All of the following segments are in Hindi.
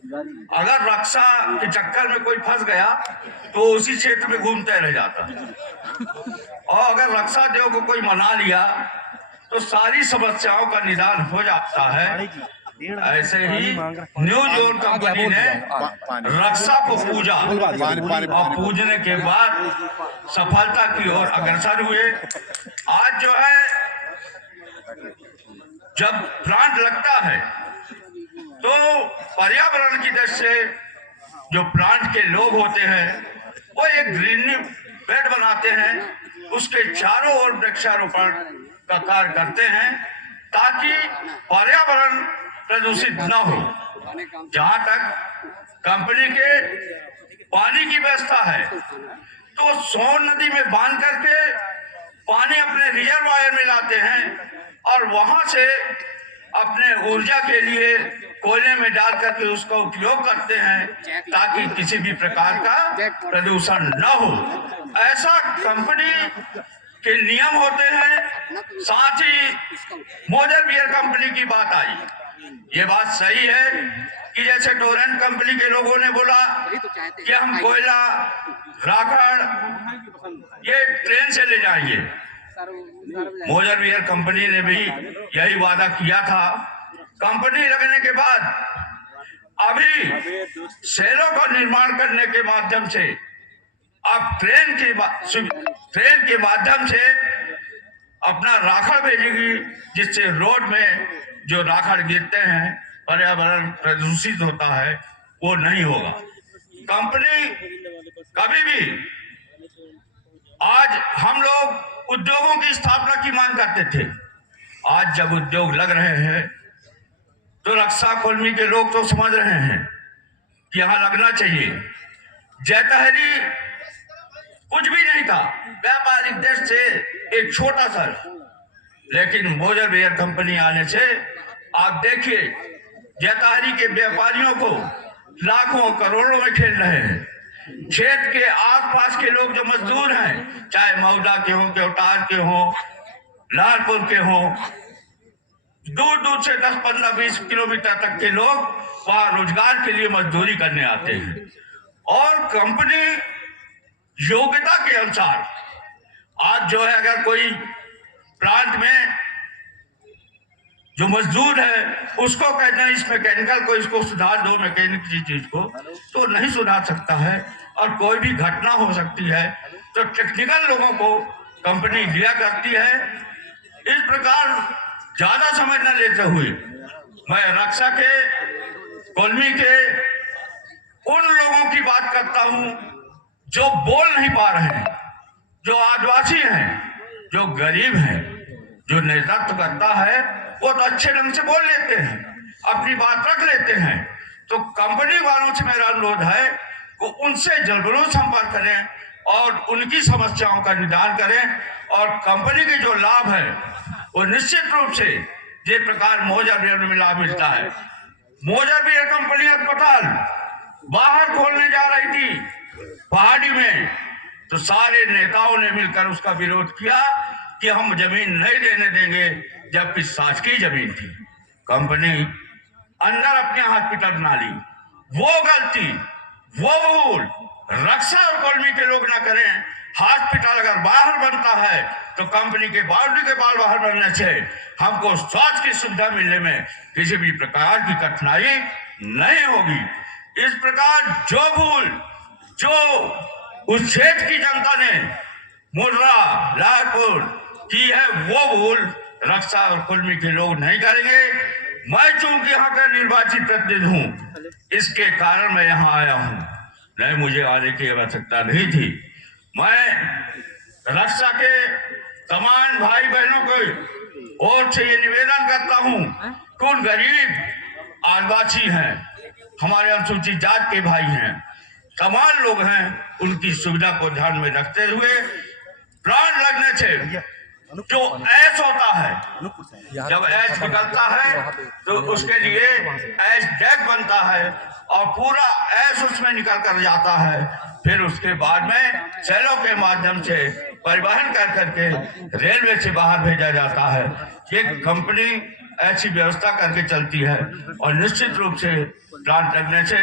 अगर रक्षा के चक्कर में कोई फंस गया तो उसी क्षेत्र में घूमते रह जाता है, और अगर रक्षा देव को कोई मना लिया तो सारी समस्याओं का निदान हो जाता है। ऐसे ही न्यू जोन कंपनी ने रक्षा को पूजा और पूजने के बाद सफलता की ओर अग्रसर हुए। आज जो है जब प्लांट लगता है तो पर्यावरण की दृष्टि से जो प्लांट के लोग होते हैं वो एक ग्रीनरी बेड बनाते हैं, उसके चारों ओर वृक्षारोपण का कार्य करते हैं ताकि पर्यावरण प्रदूषित न हो। जहां तक कंपनी के पानी की व्यवस्था है तो सोन नदी में बांध करके पानी अपने रिजर्वायर में लाते हैं और वहां से अपने ऊर्जा के लिए कोयले में डाल करके उसका उपयोग करते हैं ताकि किसी भी प्रकार का प्रदूषण न हो। ऐसा कंपनी के नियम होते हैं। साथ ही मोजर बियर कंपनी की बात आई, ये बात सही है कि जैसे टोरेंट कंपनी के लोगों ने बोला कि हम कोयला राखड़ ये ट्रेन से ले जाएंगे, मोजर बियर कंपनी ने भी यही वादा किया था। कंपनी लगने के बाद अभी सेलों का निर्माण करने के माध्यम से अब ट्रेन के माध्यम से अपना राखड़ भेजेगी, जिससे रोड में जो राखड़ गिरते हैं पर्यावरण प्रदूषित होता है वो नहीं होगा। कंपनी कभी भी, आज हम लोग उद्योगों की स्थापना की मांग करते थे, आज जब उद्योग लग रहे हैं तो रक्षा कॉलोनी के लोग तो समझ रहे हैं कि यहाँ लगना चाहिए। जैतहरी कुछ भी नहीं था, व्यापारिक दृष्टि से एक छोटा सा, लेकिन मोजर बियर कंपनी आने से आप देखिए जैतहरी के व्यापारियों को लाखों करोड़ों में खेल रहे हैं। क्षेत्र के आसपास के लोग जो मजदूर हैं, चाहे मौदा के हों, केवटार के हों, लालपुर के हों, दूर दूर से 10, 15, 20 किलोमीटर तक के लोग वहां रोजगार के लिए मजदूरी करने आते हैं। और कंपनी योग्यता के अनुसार आज जो है अगर कोई प्लांट में जो मजदूर है उसको कहना इस मैकेनिकल को इसको सुधार दो, मैकेनिक की चीज को, तो नहीं सुधार सकता है और कोई भी घटना हो सकती है तो टेक्निकल लोगों को कंपनी लिया करती है। इस प्रकार ज्यादा समय न लेते हुए मैं रक्षा के कॉलोनी के उन लोगों की बात करता हूं जो बोल नहीं पा रहे हैं, जो आदिवासी हैं, जो गरीब हैं। जो नेतृत्व करता है वो तो अच्छे ढंग से बोल लेते हैं, अपनी बात रख लेते हैं। तो कंपनी वालों से मेरा अनुरोध है कि उनसे जरूर संपर्क करें और उनकी समस्याओं का निदान करें, और कंपनी के जो लाभ है वो निश्चित रूप से जिस प्रकार मोजर बियर में लाभ मिलता है। मोजर बियर कंपनी अस्पताल बाहर खोलने जा रही थी पहाड़ी में, तो सारे नेताओं ने मिलकर उसका विरोध किया कि हम जमीन नहीं देने देंगे, जबकि शासकीय जमीन थी। कंपनी अंदर अपने हॉस्पिटल बना ली। वो गलती, वो भूल रक्षा और कॉलोनी के लोग ना करें। हॉस्पिटल अगर बाहर बनता है तो कंपनी के बाउंड्री के बाहर बनने से हमको स्वास्थ्य की सुविधा मिलने में किसी भी प्रकार की कठिनाई नहीं होगी। इस प्रकार जो भूल जो उस क्षेत्र की जनता ने मुर्रा लालपुर की है वो भूल रक्षा और कॉलोनी के लोग नहीं करेंगे। मैं चूंकि यहाँ का निर्वाचित प्रतिनिधि हूँ, इसके कारण मैं यहाँ आया हूँ, नहीं मुझे आने की आवश्यकता नहीं थी। मैं रक्षा के तमाम भाई बहनों को ओर से ये निवेदन करता हूँ कि उन गरीब आदिवासी हैं, हमारे अनुसूचित जात के भाई हैं, तमाम लोग हैं, उनकी सुविधा को ध्यान में रखते हुए प्लांट लगने से जो ऐश होता है, जब ऐश निकलता है तो उसके लिए ऐश डैक बनता है और पूरा ऐश उसमें निकल कर जाता है। फिर उसके बाद में सेलों के माध्यम से परिवहन कर करके रेलवे से बाहर भेजा जाता है। ये कंपनी ऐसी व्यवस्था करके चलती है और निश्चित रूप से प्लांट लगने से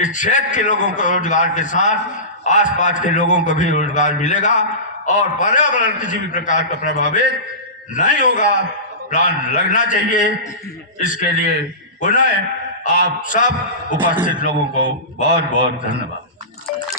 इस क्षेत्र के लोगों को रोजगार के साथ आसपास के लोगों को भी रोजगार मिलेगा और पर्यावरण किसी भी प्रकार का प्रभावित नहीं होगा। प्लांट लगना चाहिए। इसके लिए पुनः आप सब उपस्थित लोगों को बहुत बहुत धन्यवाद।